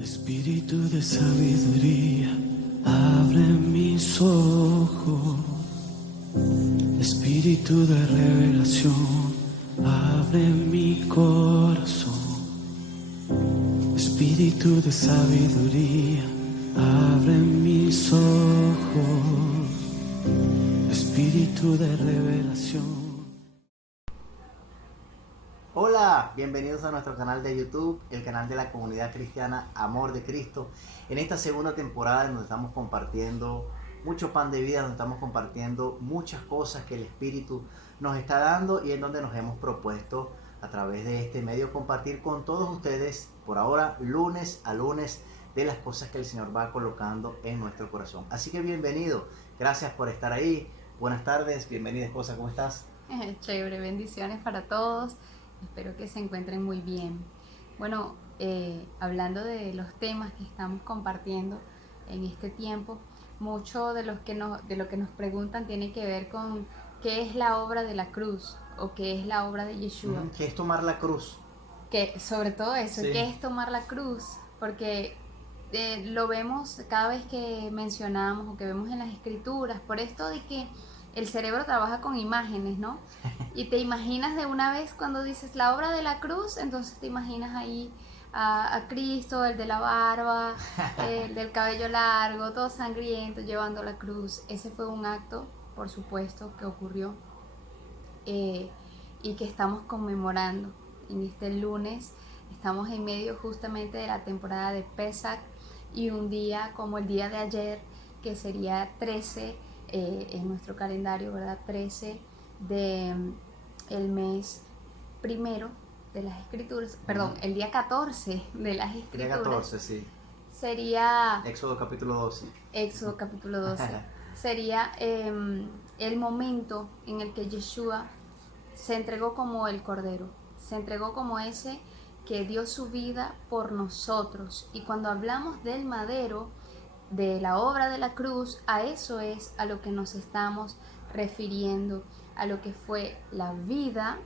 Espíritu de sabiduría, abre mis ojos. Espíritu de revelación, abre mi corazón. Espíritu de sabiduría, abre mis ojos. Espíritu de revelación. Hola, bienvenidos a nuestro canal de YouTube, el canal de la comunidad cristiana Amor de Cristo. En esta segunda temporada donde estamos compartiendo mucho pan de vida, donde estamos compartiendo muchas cosas que el Espíritu nos está dando y en donde nos hemos propuesto a través de este medio compartir con todos ustedes, por ahora, lunes a lunes, de las cosas que el Señor va colocando en nuestro corazón. Así que bienvenido, gracias por estar ahí. Buenas tardes, bienvenida esposa, ¿cómo estás? Chévere, bendiciones para todos. Espero que se encuentren muy bien. Bueno, hablando de los temas que estamos compartiendo en este tiempo, mucho de lo que nos preguntan tiene que ver con qué es la obra de la cruz o qué es la obra de Yeshua. ¿Qué es tomar la cruz? Que sobre todo eso, Sí. ¿qué es tomar la cruz? Porque lo vemos cada vez que mencionamos o que vemos en las escrituras, por esto de que el cerebro trabaja con imágenes, ¿no? Y te imaginas de una vez cuando dices la obra de la cruz, entonces te imaginas ahí a Cristo, el de la barba, el del cabello largo, todo sangriento, llevando la cruz. Ese fue un acto, por supuesto, que ocurrió y que estamos conmemorando en este lunes. Estamos en medio justamente de la temporada de Pesach y un día como el día de ayer, que sería 13 en nuestro calendario, ¿verdad? 13 de el mes primero de las escrituras, perdón, el día 14 de las escrituras. Día 14, sí. Sería Éxodo capítulo 12. Éxodo capítulo 12. Sería el momento en el que Yeshua se entregó como el Cordero, se entregó como ese que dio su vida por nosotros. Y cuando hablamos del madero, de la obra de la cruz, a eso es a lo que nos estamos refiriendo, a lo que fue la vida,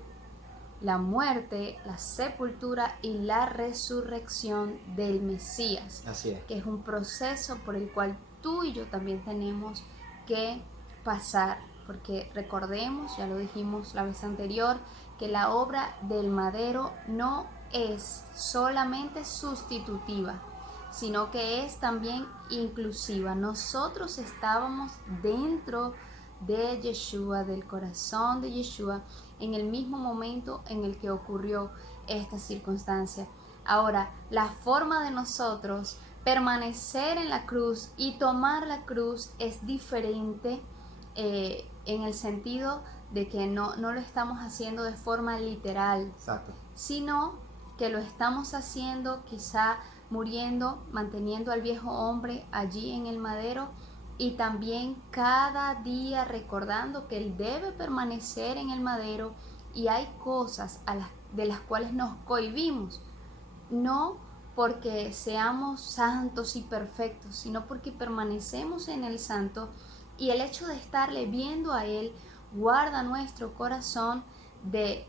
la muerte, la sepultura y la resurrección del Mesías. Así es. Que es un proceso por el cual tú y yo también tenemos que pasar, porque recordemos, ya lo dijimos la vez anterior, que la obra del madero no es solamente sustitutiva, sino que es también inclusiva. Nosotros estábamos dentro de Yeshua, del corazón de Yeshua, en el mismo momento en el que ocurrió esta circunstancia. Ahora, la forma de nosotros permanecer en la cruz y tomar la cruz es diferente en el sentido de que no lo estamos haciendo de forma literal. Exacto. Sino que lo estamos haciendo quizá muriendo, manteniendo al viejo hombre allí en el madero y también cada día recordando que él debe permanecer en el madero y hay cosas de las cuales nos cohibimos, no porque seamos santos y perfectos, sino porque permanecemos en el santo y el hecho de estarle viendo a él guarda nuestro corazón de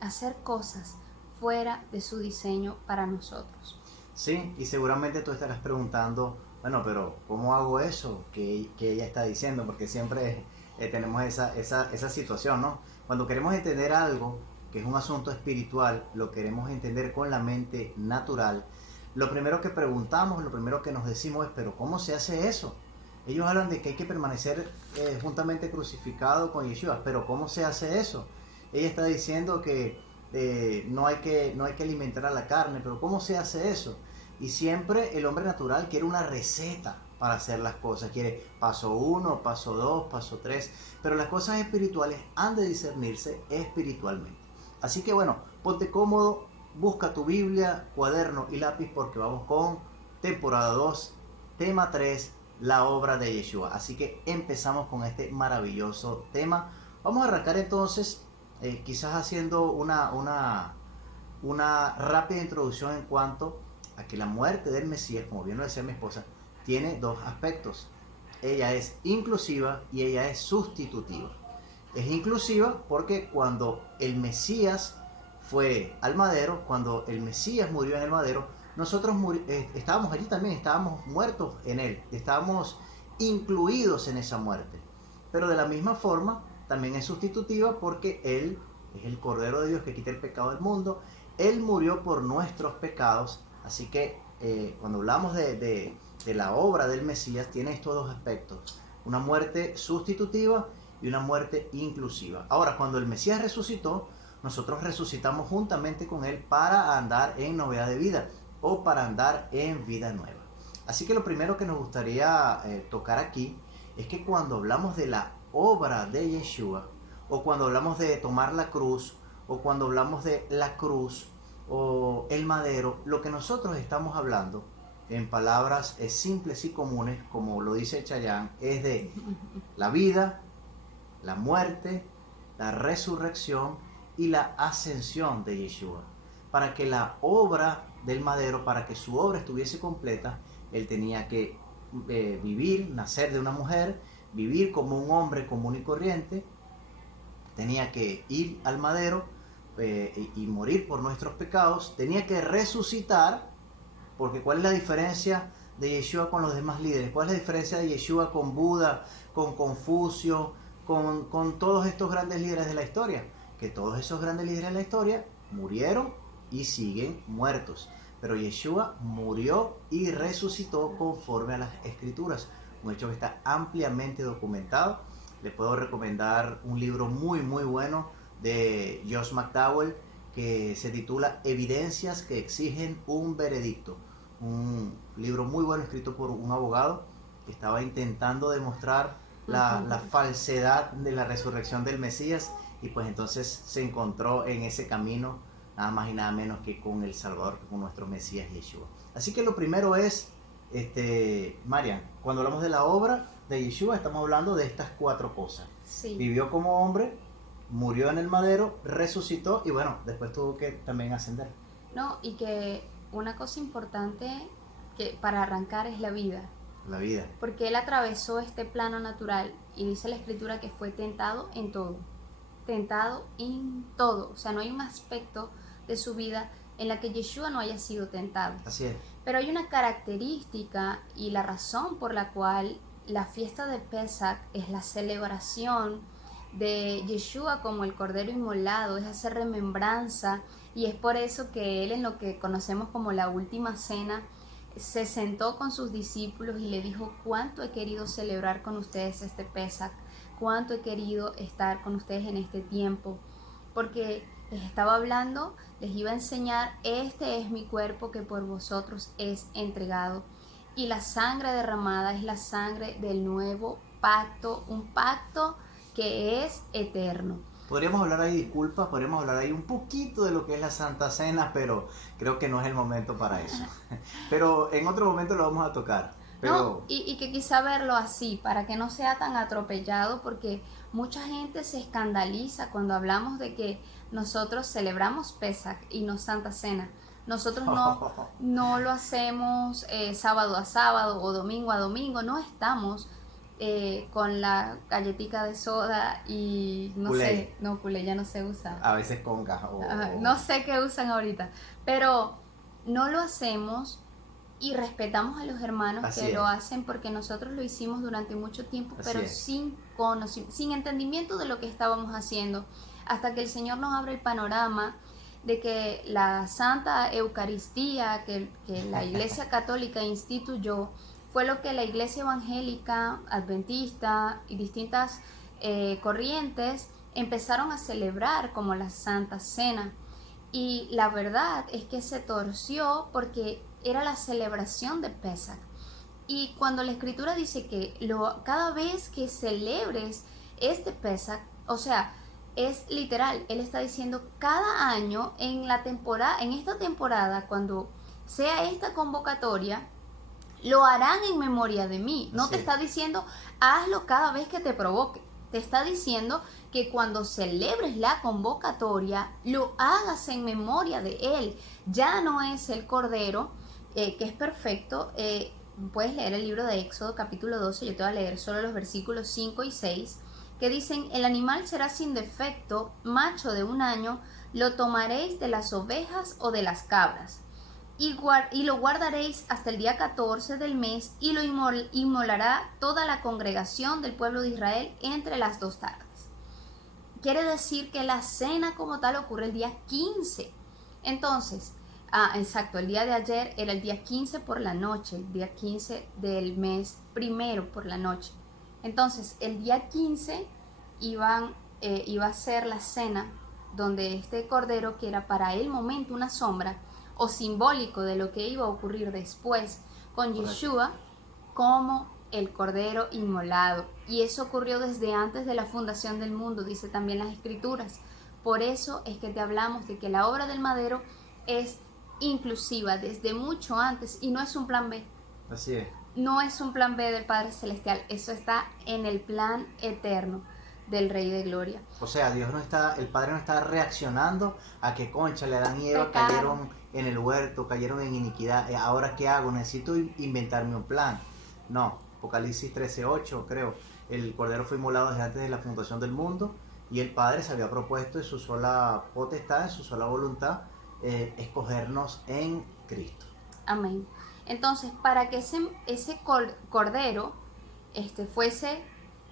hacer cosas fuera de su diseño para nosotros. Sí, y seguramente tú estarás preguntando, bueno, pero ¿cómo hago eso que ella está diciendo? Porque siempre tenemos esa situación, ¿no? Cuando queremos entender algo que es un asunto espiritual, lo queremos entender con la mente natural, lo primero que preguntamos, lo primero que nos decimos es, pero ¿cómo se hace eso? Ellos hablan de que hay que permanecer juntamente crucificado con Yeshua, pero ¿cómo se hace eso? Ella está diciendo que no hay que alimentar a la carne, pero ¿cómo se hace eso? Y siempre el hombre natural quiere una receta para hacer las cosas, quiere paso 1, paso 2, paso 3, pero las cosas espirituales han de discernirse espiritualmente. Así que bueno, ponte cómodo, busca tu Biblia, cuaderno y lápiz porque vamos con temporada 2, tema 3, la obra de Yeshua. Así que empezamos con este maravilloso tema. Vamos a arrancar entonces quizás haciendo una rápida introducción en cuanto a que la muerte del Mesías, como bien lo decía mi esposa, tiene dos aspectos. Ella es inclusiva y ella es sustitutiva. Es inclusiva porque cuando el Mesías fue al madero, cuando el Mesías murió en el madero, nosotros estábamos allí también, estábamos muertos en Él, estábamos incluidos en esa muerte. Pero de la misma forma, también es sustitutiva porque Él es el Cordero de Dios que quita el pecado del mundo. Él murió por nuestros pecados. Así que cuando hablamos de la obra del Mesías, tiene estos dos aspectos: una muerte sustitutiva y una muerte inclusiva. Ahora, cuando el Mesías resucitó, nosotros resucitamos juntamente con Él para andar en novedad de vida o para andar en vida nueva. Así que lo primero que nos gustaría tocar aquí es que cuando hablamos de la obra de Yeshua, o cuando hablamos de tomar la cruz, o cuando hablamos de la cruz o el madero, lo que nosotros estamos hablando en palabras simples y comunes, como lo dice Chayanne, es de la vida, la muerte, la resurrección y la ascensión de Yeshua. Para que la obra del madero, para que su obra estuviese completa, Él tenía que vivir, nacer de una mujer, vivir como un hombre común y corriente, tenía que ir al madero y morir por nuestros pecados, tenía que resucitar, porque ¿cuál es la diferencia de Yeshua con los demás líderes? ¿Cuál es la diferencia de Yeshua con Buda, con Confucio, con todos estos grandes líderes de la historia? Que todos esos grandes líderes de la historia murieron y siguen muertos. Pero Yeshua murió y resucitó conforme a las Escrituras. Un hecho que está ampliamente documentado. Le puedo recomendar un libro muy bueno de Josh McDowell que se titula Evidencias que exigen un veredicto. Un libro muy bueno escrito por un abogado que estaba intentando demostrar la falsedad de la resurrección del Mesías, y pues entonces se encontró en ese camino nada más y nada menos que con el Salvador, con nuestro Mesías Yeshua. Así que lo primero es, Marian, cuando hablamos de la obra de Yeshua, estamos hablando de estas 4 cosas. Sí. Vivió como hombre, murió en el madero, resucitó y bueno, después tuvo que también ascender. No, y que una cosa importante que para arrancar es la vida. La vida. Porque Él atravesó este plano natural y dice la Escritura que fue tentado en todo. Tentado en todo. O sea, no hay un aspecto de su vida en la que Yeshua no haya sido tentado. Así es. Pero hay una característica y la razón por la cual la fiesta de Pesach es la celebración de Yeshua como el Cordero Inmolado, es hacer remembranza, y es por eso que Él, en lo que conocemos como la última cena, se sentó con sus discípulos y le dijo: cuánto he querido celebrar con ustedes este Pesach, cuánto he querido estar con ustedes en este tiempo, porque les estaba hablando, les iba a enseñar: este es mi cuerpo que por vosotros es entregado. Y la sangre derramada es la sangre del nuevo pacto, un pacto que es eterno. Podríamos hablar ahí, disculpas, podríamos hablar ahí un poquito de lo que es la Santa Cena, pero creo que no es el momento para eso. Pero en otro momento lo vamos a tocar. Pero... No, y que quizá verlo así, para que no sea tan atropellado, porque mucha gente se escandaliza cuando hablamos de que nosotros celebramos Pesach y no Santa Cena. Nosotros no lo hacemos sábado a sábado o domingo a domingo, no estamos con la galletica de soda y no culé. sé, no, culé ya no se usa. A veces conga No sé qué usan ahorita, pero no lo hacemos y respetamos a los hermanos Así que es. lo hacen, porque nosotros lo hicimos durante mucho tiempo, Así pero es. sin entendimiento de lo que estábamos haciendo, hasta que el Señor nos abre el panorama de que la Santa Eucaristía que la Iglesia Católica instituyó fue lo que la Iglesia Evangélica, Adventista y distintas corrientes empezaron a celebrar como la Santa Cena. Y la verdad es que se torció porque era la celebración de Pesach. Y cuando la Escritura dice que cada vez que celebres este Pesach, o sea, es literal, Él está diciendo cada año en esta temporada, cuando sea esta convocatoria, lo harán en memoria de mí. No Sí. te está diciendo hazlo cada vez que te provoque. Te está diciendo que cuando celebres la convocatoria, lo hagas en memoria de Él. Ya no es el Cordero, que es perfecto. Puedes leer el libro de Éxodo capítulo 12, yo te voy a leer solo los versículos 5 y 6, que dicen: el animal será sin defecto, macho de 1 año, lo tomaréis de las ovejas o de las cabras. y lo guardaréis hasta el día 14 del mes, y lo inmolará toda la congregación del pueblo de Israel entre las 2 tardes. Quiere decir que la cena como tal ocurre el día 15. Entonces, exacto, el día de ayer era el día 15 por la noche, el día 15 del mes primero por la noche. Entonces, el día 15 iba a ser la cena donde este cordero, que era para el momento una sombra o simbólico de lo que iba a ocurrir después con Yeshua, como el cordero inmolado. Y eso ocurrió desde antes de la fundación del mundo, dice también las escrituras. Por eso es que te hablamos de que la obra del madero es inclusiva desde mucho antes, y no es un plan B. Así es. No es un plan B del Padre Celestial, eso está en el plan eterno del Rey de Gloria. O sea, el Padre no está reaccionando a que, concha, le Adán y Eva Pecado. cayeron en el huerto, cayeron en iniquidad. Ahora, ¿qué hago? Necesito inventarme un plan. No, Apocalipsis 13:8, creo. El Cordero fue inmolado desde antes de la fundación del mundo, y el Padre se había propuesto en su sola potestad, en su sola voluntad, escogernos en Cristo. Amén. Entonces, para que ese cordero fuese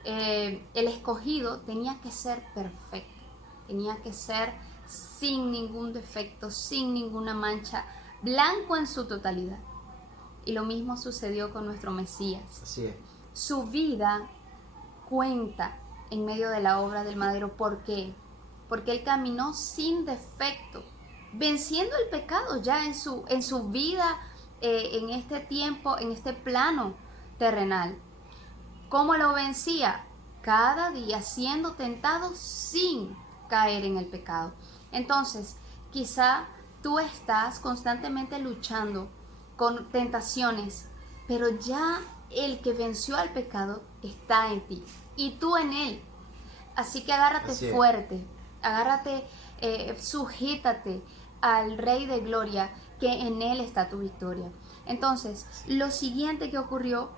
el escogido, tenía que ser perfecto, tenía que ser sin ningún defecto, sin ninguna mancha, blanco en su totalidad. Y lo mismo sucedió con nuestro Mesías. Así es. Su vida cuenta en medio de la obra del madero. ¿Por qué? Porque él caminó sin defecto, venciendo el pecado ya en su vida, en este tiempo, en este plano terrenal. ¿Cómo lo vencía? Cada día siendo tentado sin caer en el pecado. Entonces, quizá tú estás constantemente luchando con tentaciones, pero ya el que venció al pecado está en ti y tú en él. Así que agárrate fuerte, agárrate, sujétate al Rey de Gloria, que en él está tu victoria. Entonces, lo siguiente que ocurrió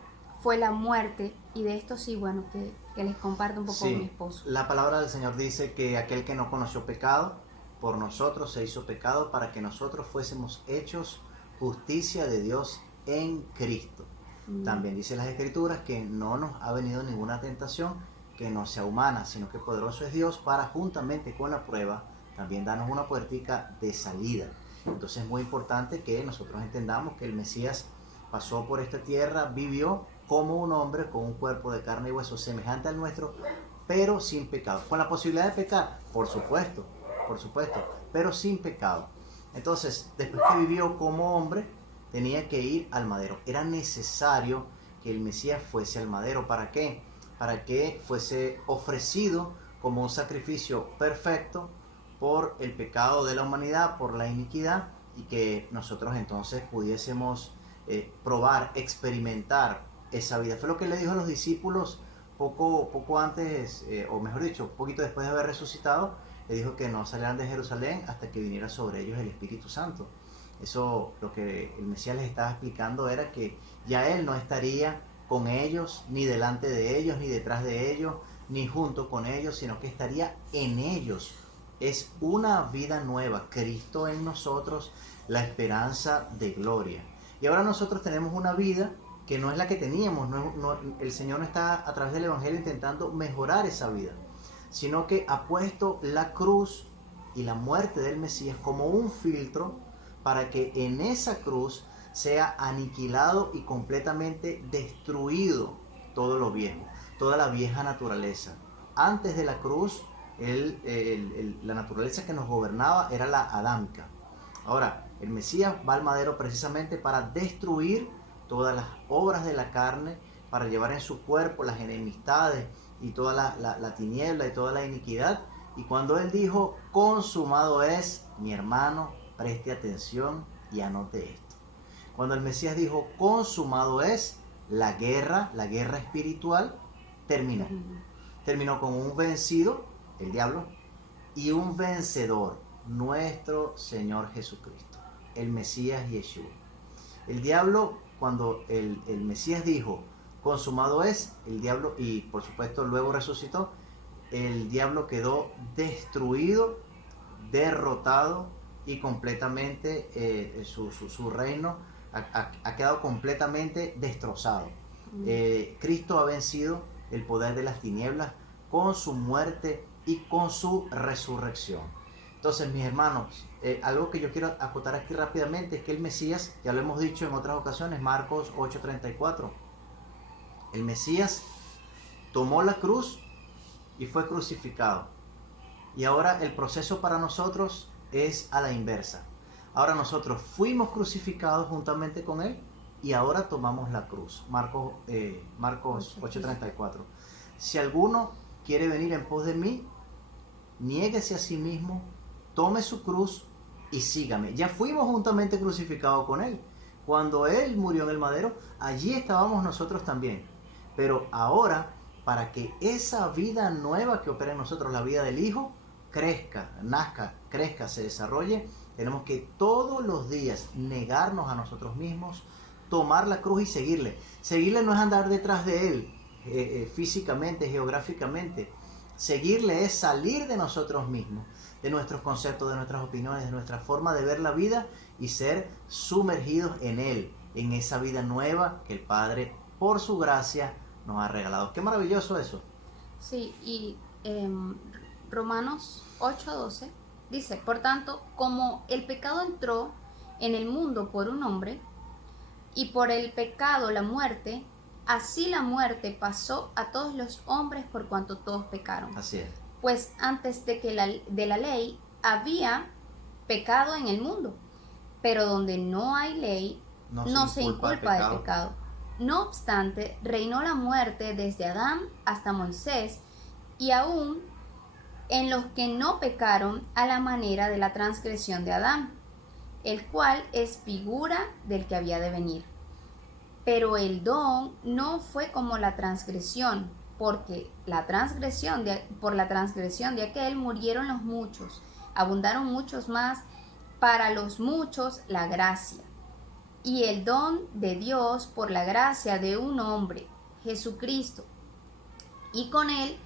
fue la muerte, y de esto sí, bueno, que les comparto un poco con mi esposo. La palabra del Señor dice que aquel que no conoció pecado, por nosotros se hizo pecado para que nosotros fuésemos hechos justicia de Dios en Cristo. También dice las Escrituras que no nos ha venido ninguna tentación que no sea humana, sino que poderoso es Dios para, juntamente con la prueba, también darnos una puertica de salida. Entonces es muy importante que nosotros entendamos que el Mesías pasó por esta tierra, vivió como un hombre con un cuerpo de carne y hueso semejante al nuestro, pero sin pecado. Con la posibilidad de pecar, por supuesto, pero sin pecado. Entonces, después que vivió como hombre, tenía que ir al madero. Era necesario que el Mesías fuese al madero. ¿Para qué? Para que fuese ofrecido como un sacrificio perfecto por el pecado de la humanidad, por la iniquidad, y que nosotros entonces pudiésemos probar, experimentar esa vida. Fue lo que le dijo a los discípulos poco antes, o mejor dicho, un poquito después de haber resucitado. Le dijo que no salieran de Jerusalén hasta que viniera sobre ellos el Espíritu Santo. Eso, lo que el Mesías les estaba explicando, era que ya Él no estaría con ellos, ni delante de ellos, ni detrás de ellos, ni junto con ellos, sino que estaría en ellos. Es una vida nueva, Cristo en nosotros, la esperanza de gloria. Y ahora nosotros tenemos una vida que no es la que teníamos. El Señor no está a través del Evangelio intentando mejorar esa vida, sino que ha puesto la cruz y la muerte del Mesías como un filtro para que en esa cruz sea aniquilado y completamente destruido todo lo viejo, toda la vieja naturaleza. Antes de la cruz, la naturaleza que nos gobernaba era la adámica. Ahora, el Mesías va al madero precisamente para destruir todas las obras de la carne, para llevar en su cuerpo las enemistades y toda la tiniebla y toda la iniquidad. Y cuando Él dijo, consumado es, mi hermano, preste atención y anote esto. Cuando el Mesías dijo, consumado es, la guerra espiritual terminó. Terminó con un vencido, el diablo, y un vencedor, nuestro Señor Jesucristo, el Mesías Yeshua. El diablo, cuando el Mesías dijo, consumado es, el diablo, y por supuesto luego resucitó, el diablo quedó destruido, derrotado y completamente su reino ha quedado completamente destrozado. Cristo ha vencido el poder de las tinieblas con su muerte y con su resurrección. Entonces, mis hermanos, algo que yo quiero acotar aquí rápidamente es que el Mesías, ya lo hemos dicho en otras ocasiones, Marcos 8:34, el Mesías tomó la cruz y fue crucificado. Y ahora el proceso para nosotros es a la inversa. Ahora nosotros fuimos crucificados juntamente con Él y ahora tomamos la cruz. Marcos 8:34. Si alguno quiere venir en pos de mí, niéguese a sí mismo, tome su cruz y sígame. Ya fuimos juntamente crucificados con Él. Cuando Él murió en el madero, allí estábamos nosotros también. Pero ahora, para que esa vida nueva que opera en nosotros, la vida del Hijo, nazca, se desarrolle, tenemos que todos los días negarnos a nosotros mismos, tomar la cruz y seguirle. Seguirle no es andar detrás de Él físicamente, geográficamente. Seguirle es salir de nosotros mismos, de nuestros conceptos, de nuestras opiniones, de nuestra forma de ver la vida y ser sumergidos en Él, en esa vida nueva que el Padre, por su gracia, nos ha regalado. Qué maravilloso eso. Sí, y Romanos 8:12 dice, por tanto, como el pecado entró en el mundo por un hombre, y por el pecado la muerte, así la muerte pasó a todos los hombres por cuanto todos pecaron. Así es. Pues antes de la ley había pecado en el mundo, pero donde no hay ley, no se inculpa de pecado. No obstante, reinó la muerte desde Adán hasta Moisés, y aún en los que no pecaron a la manera de la transgresión de Adán, el cual es figura del que había de venir. Pero el don no fue como la transgresión, porque por la transgresión de aquel murieron los muchos, abundaron muchos más, para los muchos la gracia. Y el don de Dios por la gracia de un hombre, Jesucristo. Y con el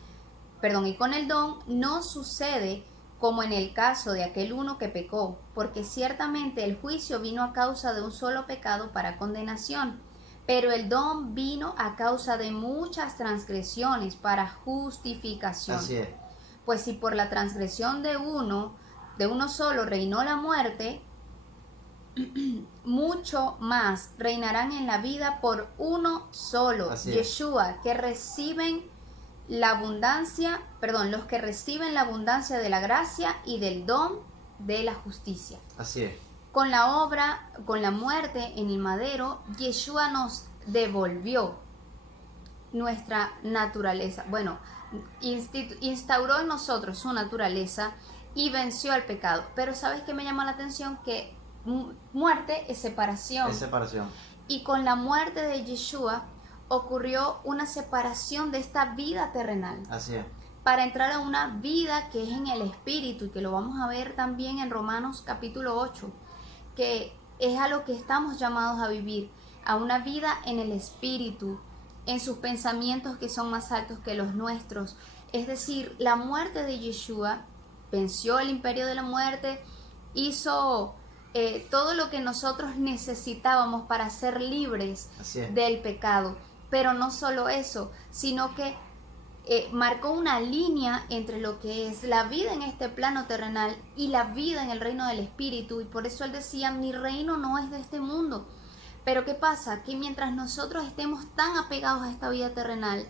don no sucede como en el caso de aquel uno que pecó, porque ciertamente el juicio vino a causa de un solo pecado para condenación, pero el don vino a causa de muchas transgresiones para justificación. Así es. Pues si por la transgresión de uno solo reinó la muerte, mucho más reinarán en la vida por uno solo, Yeshua, que reciben la abundancia, los que reciben la abundancia de la gracia y del don de la justicia. Así es. Con la muerte en el madero, Yeshua nos devolvió nuestra naturaleza. Bueno, instauró en nosotros su naturaleza y venció al pecado. Pero ¿sabes qué me llama la atención? Que muerte es separación. Es separación. Y con la muerte de Yeshua ocurrió una separación de esta vida terrenal. Así es. Para entrar a una vida que es en el espíritu, y que lo vamos a ver también en Romanos capítulo 8, que es a lo que estamos llamados a vivir, a una vida en el espíritu, en sus pensamientos que son más altos que los nuestros. Es decir, la muerte de Yeshua venció el imperio de la muerte, hizo todo lo que nosotros necesitábamos para ser libres del pecado. Pero no solo eso, sino que marcó una línea entre lo que es la vida en este plano terrenal y la vida en el reino del espíritu. Y por eso él decía, mi reino no es de este mundo. Pero ¿qué pasa? Que mientras nosotros estemos tan apegados a esta vida terrenal,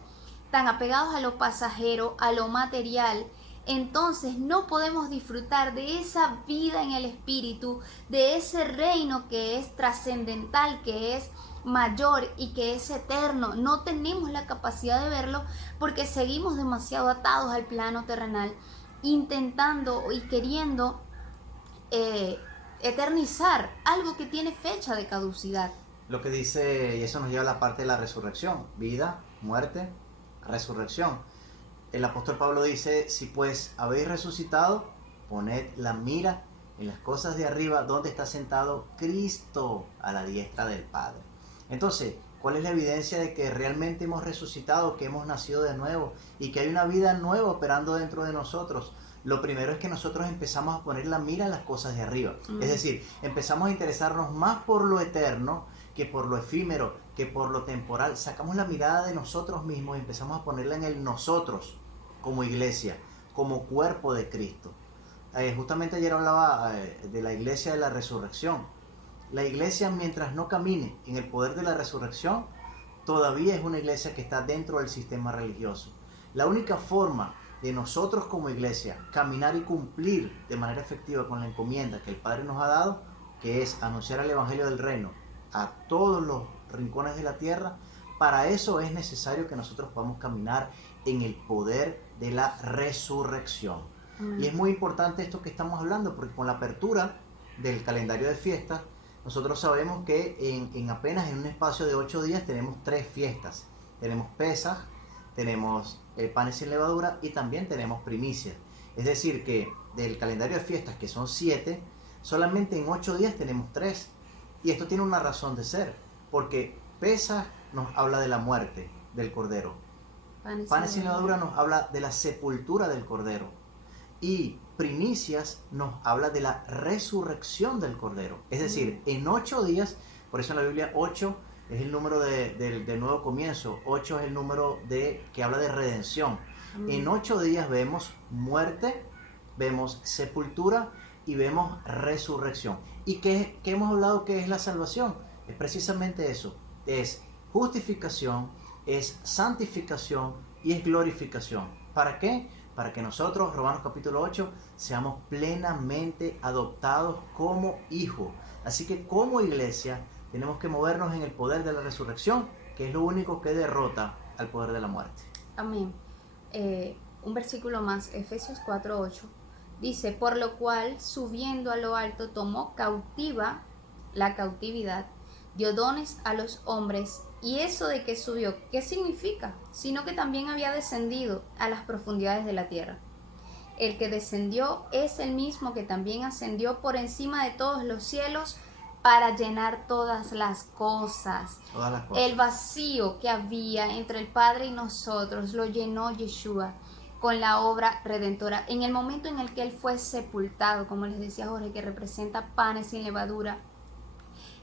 tan apegados a lo pasajero, a lo material, entonces no podemos disfrutar de esa vida en el espíritu, de ese reino que es trascendental, que es mayor y que es eterno. No tenemos la capacidad de verlo porque seguimos demasiado atados al plano terrenal, intentando y queriendo eternizar algo que tiene fecha de caducidad. Lo que dice, y eso nos lleva a la parte de la resurrección: vida, muerte, resurrección. El apóstol Pablo dice, si pues habéis resucitado, poned la mira en las cosas de arriba, donde está sentado Cristo a la diestra del Padre. Entonces, ¿cuál es la evidencia de que realmente hemos resucitado, que hemos nacido de nuevo y que hay una vida nueva operando dentro de nosotros? Lo primero es que nosotros empezamos a poner la mira en las cosas de arriba. Es decir, empezamos a interesarnos más por lo eterno que por lo efímero, que por lo temporal. Sacamos la mirada de nosotros mismos y empezamos a ponerla en el nosotros, como iglesia, como cuerpo de Cristo. Justamente ayer hablaba de la iglesia de la resurrección. La iglesia, mientras no camine en el poder de la resurrección, todavía es una iglesia que está dentro del sistema religioso. La única forma de nosotros como iglesia caminar y cumplir de manera efectiva con la encomienda que el Padre nos ha dado, que es anunciar el Evangelio del Reino a todos los rincones de la tierra, para eso es necesario que nosotros podamos caminar en el poder de la resurrección. Y es muy importante esto que estamos hablando, porque con la apertura del calendario de fiestas, nosotros sabemos que en apenas en un espacio de 8 días tenemos 3 fiestas. Tenemos Pesaj, tenemos panes sin levadura y también tenemos primicias. Es decir, que del calendario de fiestas, que son 7, solamente en 8 días tenemos 3. Y esto tiene una razón de ser, porque Pesaj nos habla de la muerte del Cordero. Panes sin levadura nos habla de la sepultura del Cordero. Y primicias nos habla de la resurrección del Cordero. Es decir, en 8 días, por eso en la Biblia 8 es el número del nuevo comienzo, 8 es el número que habla de redención. En 8 días vemos muerte, vemos sepultura y vemos resurrección. ¿Y qué hemos hablado que es la salvación? Es precisamente eso, es justificación, es santificación y es glorificación. ¿Para qué? Para que nosotros, Romanos capítulo 8, seamos plenamente adoptados como hijos. Así que como iglesia tenemos que movernos en el poder de la resurrección, que es lo único que derrota al poder de la muerte. Amén. Un versículo más, Efesios 4:8, dice: por lo cual, subiendo a lo alto, tomó cautiva la cautividad, dio dones a los hombres. ¿Y eso de que subió, qué significa? Sino que también había descendido a las profundidades de la tierra. El que descendió es el mismo que también ascendió por encima de todos los cielos para llenar todas las cosas. El vacío que había entre el Padre y nosotros lo llenó Yeshua con la obra redentora. En el momento en el que Él fue sepultado, como les decía Jorge, que representa panes sin levadura,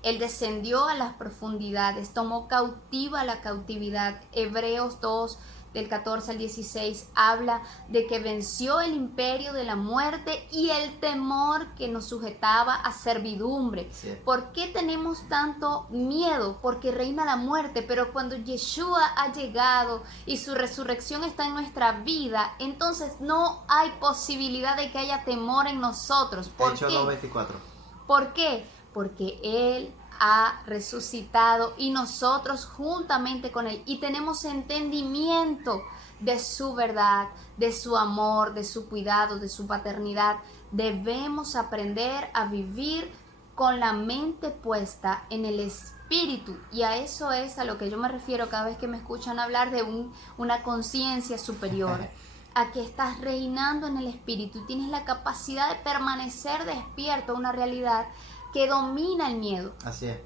Él descendió a las profundidades, tomó cautiva la cautividad. Hebreos 2, del 14 al 16, habla de que venció el imperio de la muerte y el temor que nos sujetaba a servidumbre. Sí. ¿Por qué tenemos tanto miedo? Porque reina la muerte, pero cuando Yeshua ha llegado y su resurrección está en nuestra vida, entonces no hay posibilidad de que haya temor en nosotros. ¿Por Hechos qué? 2:24. ¿Por qué? Porque Él ha resucitado y nosotros juntamente con Él, y tenemos entendimiento de su verdad, de su amor, de su cuidado, de su paternidad. Debemos aprender a vivir con la mente puesta en el Espíritu, y a eso es a lo que yo me refiero cada vez que me escuchan hablar de una conciencia superior. A que estás reinando en el Espíritu y tienes la capacidad de permanecer despierto a una realidad que domina el miedo. Así es.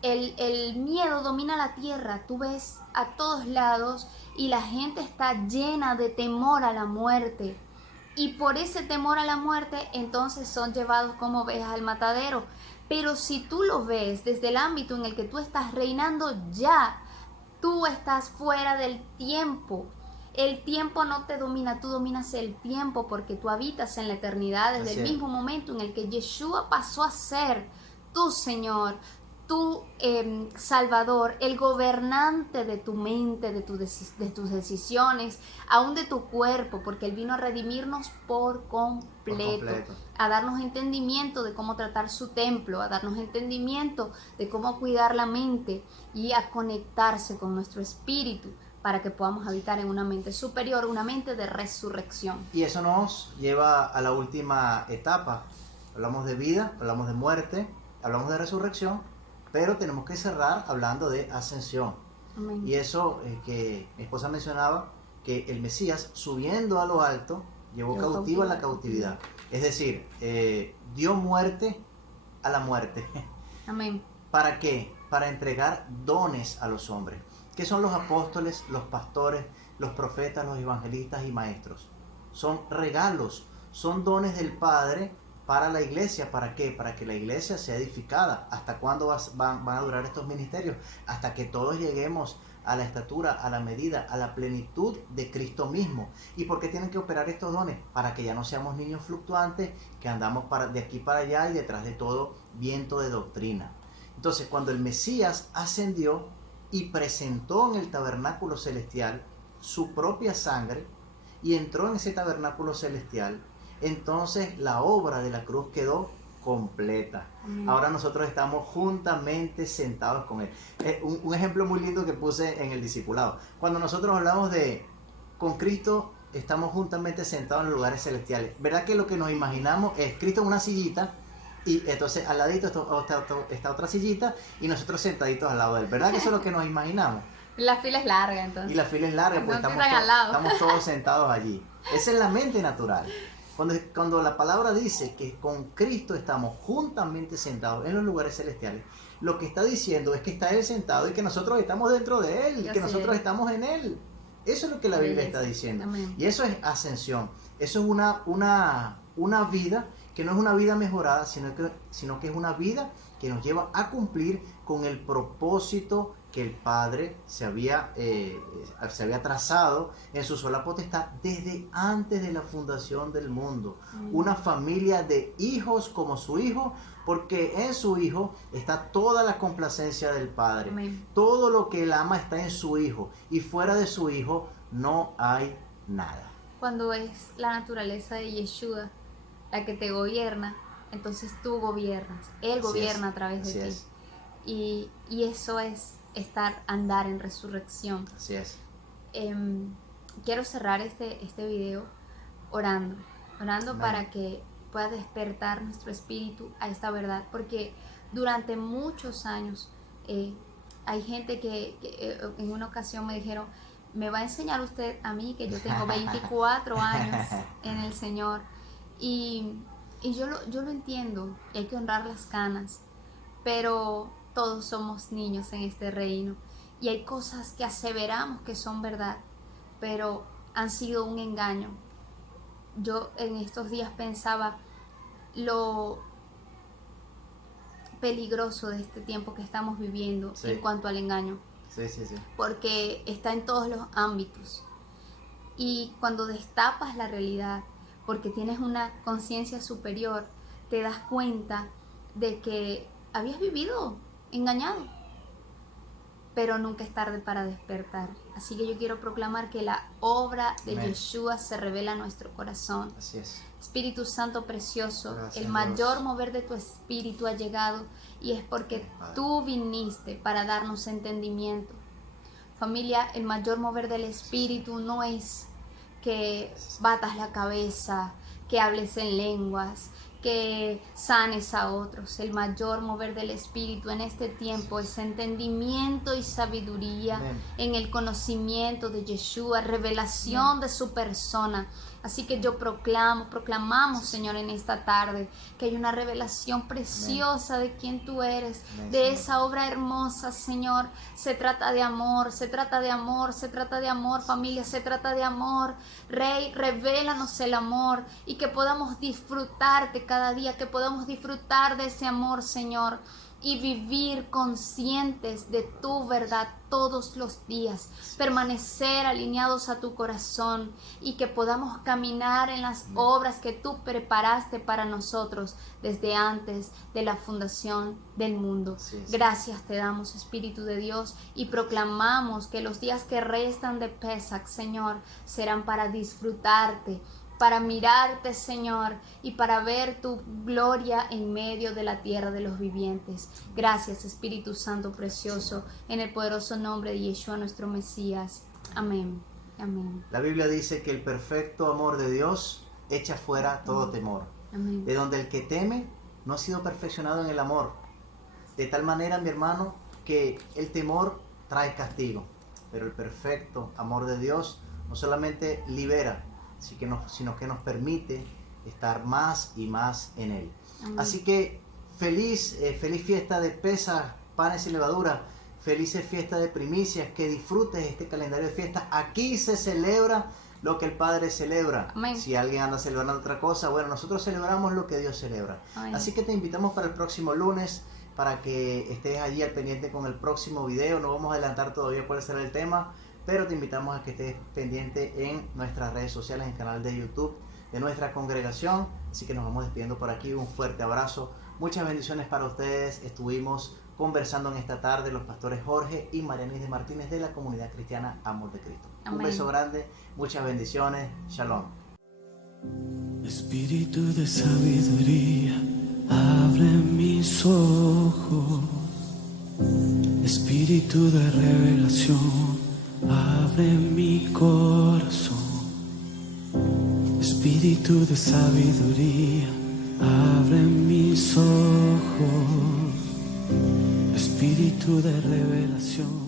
El miedo domina la tierra. Tú ves a todos lados y la gente está llena de temor a la muerte. Y por ese temor a la muerte, entonces son llevados como ovejas al matadero. Pero si tú lo ves desde el ámbito en el que tú estás reinando, ya tú estás fuera del tiempo. El tiempo no te domina, tú dominas el tiempo, porque tú habitas en la eternidad desde el mismo momento en el que Yeshua pasó a ser tu Señor, tu Salvador, el gobernante de tu mente, de tus decisiones, aún de tu cuerpo, porque Él vino a redimirnos por completo, a darnos entendimiento de cómo tratar su templo, a darnos entendimiento de cómo cuidar la mente y a conectarse con nuestro espíritu, para que podamos habitar en una mente superior, una mente de resurrección. Y eso nos lleva a la última etapa. Hablamos de vida, hablamos de muerte, hablamos de resurrección, pero tenemos que cerrar hablando de ascensión. Amén. Y eso que mi esposa mencionaba, que el Mesías, subiendo a lo alto, llevó cautiva la cautividad. Es decir, dio muerte a la muerte. Amén. ¿Para qué? Para entregar dones a los hombres. ¿Qué son los apóstoles, los pastores, los profetas, los evangelistas y maestros? Son regalos, son dones del Padre para la iglesia. ¿Para qué? Para que la iglesia sea edificada. ¿Hasta cuándo van a durar estos ministerios? Hasta que todos lleguemos a la estatura, a la medida, a la plenitud de Cristo mismo. ¿Y por qué tienen que operar estos dones? Para que ya no seamos niños fluctuantes que andamos de aquí para allá y detrás de todo viento de doctrina. Entonces, cuando el Mesías ascendió y presentó en el tabernáculo celestial su propia sangre y entró en ese tabernáculo celestial, entonces la obra de la cruz quedó completa. Ahora nosotros estamos juntamente sentados con Él. Un ejemplo muy lindo que puse en el discipulado. Cuando nosotros hablamos de con Cristo, estamos juntamente sentados en los lugares celestiales. ¿Verdad que lo que nos imaginamos es Cristo en una sillita y entonces al ladito está otra sillita y nosotros sentaditos al lado de Él? ¿Verdad que eso es lo que nos imaginamos? La fila es larga, entonces. Y la fila es larga porque No estamos todos sentados allí. Esa es la mente natural. Cuando la palabra dice que con Cristo estamos juntamente sentados en los lugares celestiales, lo que está diciendo es que está Él sentado y que nosotros estamos dentro de Él y que nosotros estamos en Él. Eso es lo que la Biblia está diciendo. Amén. Y eso es ascensión. Eso es una vida que no es una vida mejorada, sino que es una vida que nos lleva a cumplir con el propósito que el Padre se había trazado en su sola potestad desde antes de la fundación del mundo. Una familia de hijos como su Hijo, porque en su Hijo está toda la complacencia del Padre. Amén. Todo lo que Él ama está en su Hijo, y fuera de su Hijo no hay nada. Cuando es la naturaleza de Yeshua la que te gobierna, entonces tú gobiernas. Él gobierna a través de ti. Y eso es andar en resurrección. Así es. Quiero cerrar este video orando Amén. Para que pueda despertar nuestro espíritu a esta verdad, porque durante muchos años hay gente que en una ocasión me dijeron: me va a enseñar usted a mí, que yo tengo 24 años en el Señor, y yo lo entiendo, y hay que honrar las canas, pero todos somos niños en este reino y hay cosas que aseveramos que son verdad, pero han sido un engaño. Yo en estos días pensaba lo peligroso de este tiempo que estamos viviendo en cuanto al engaño. Sí. Porque está en todos los ámbitos. Y cuando destapas la realidad, porque tienes una conciencia superior, te das cuenta de que habías vivido engañado, pero nunca es tarde para despertar. Así que yo quiero proclamar que la obra de Amén. Yeshua se revela en nuestro corazón. Así es. Espíritu Santo precioso, Gracias, el mayor Dios. mover de tu espíritu ha llegado, y es porque Padre. tú viniste para darnos entendimiento. Familia, el mayor mover del espíritu no es que batas la cabeza, que hables en lenguas, que sanes a otros. El mayor mover del espíritu en este tiempo es entendimiento y sabiduría. Amén. En el conocimiento de Yeshua, revelación Amén. de su persona. Así que yo proclamamos, Señor, en esta tarde, que hay una revelación preciosa de quién tú eres, Amén, de Señor. esa obra hermosa, Señor. Se trata de amor, se trata de amor, se trata de amor, familia, se trata de amor. Rey, revélanos el amor y que podamos disfrutarte cada día, que podamos disfrutar de ese amor, Señor, y vivir conscientes de tu verdad todos los días, permanecer alineados a tu corazón, y que podamos caminar en las obras que tú preparaste para nosotros desde antes de la fundación del mundo. Sí. Gracias te damos, Espíritu de Dios, y proclamamos que los días que restan de Pesach, Señor, serán para disfrutarte, para mirarte, Señor, y para ver tu gloria en medio de la tierra de los vivientes. Gracias, Espíritu Santo precioso, en el poderoso nombre de Yeshua, nuestro Mesías. Amén. Amén. La Biblia dice que el perfecto amor de Dios echa fuera todo temor. Amén. De donde el que teme no ha sido perfeccionado en el amor. De tal manera, mi hermano, que el temor trae castigo, pero el perfecto amor de Dios no solamente libera, sino que nos permite estar más y más en Él. Amén. Así que feliz fiesta de Pesaj, panes y levadura, felices fiesta de primicias, que disfrutes este calendario de fiestas. Aquí se celebra lo que el Padre celebra. Amén. Si alguien anda celebrando otra cosa, bueno, nosotros celebramos lo que Dios celebra. Amén. Así que te invitamos para el próximo lunes, para que estés allí al pendiente con el próximo video. No vamos a adelantar todavía cuál será el tema, pero te invitamos a que estés pendiente en nuestras redes sociales, en el canal de YouTube de nuestra congregación. Así que nos vamos despidiendo por aquí. Un fuerte abrazo, muchas bendiciones para ustedes. Estuvimos conversando en esta tarde los pastores Jorge y Marianis de Martínez de la Comunidad Cristiana Amor de Cristo. Amén. Un beso grande, muchas bendiciones. Shalom. Espíritu de sabiduría, abre mis ojos. Espíritu de revelación, abre mi corazón. Espíritu de sabiduría, abre mis ojos. Espíritu de revelación.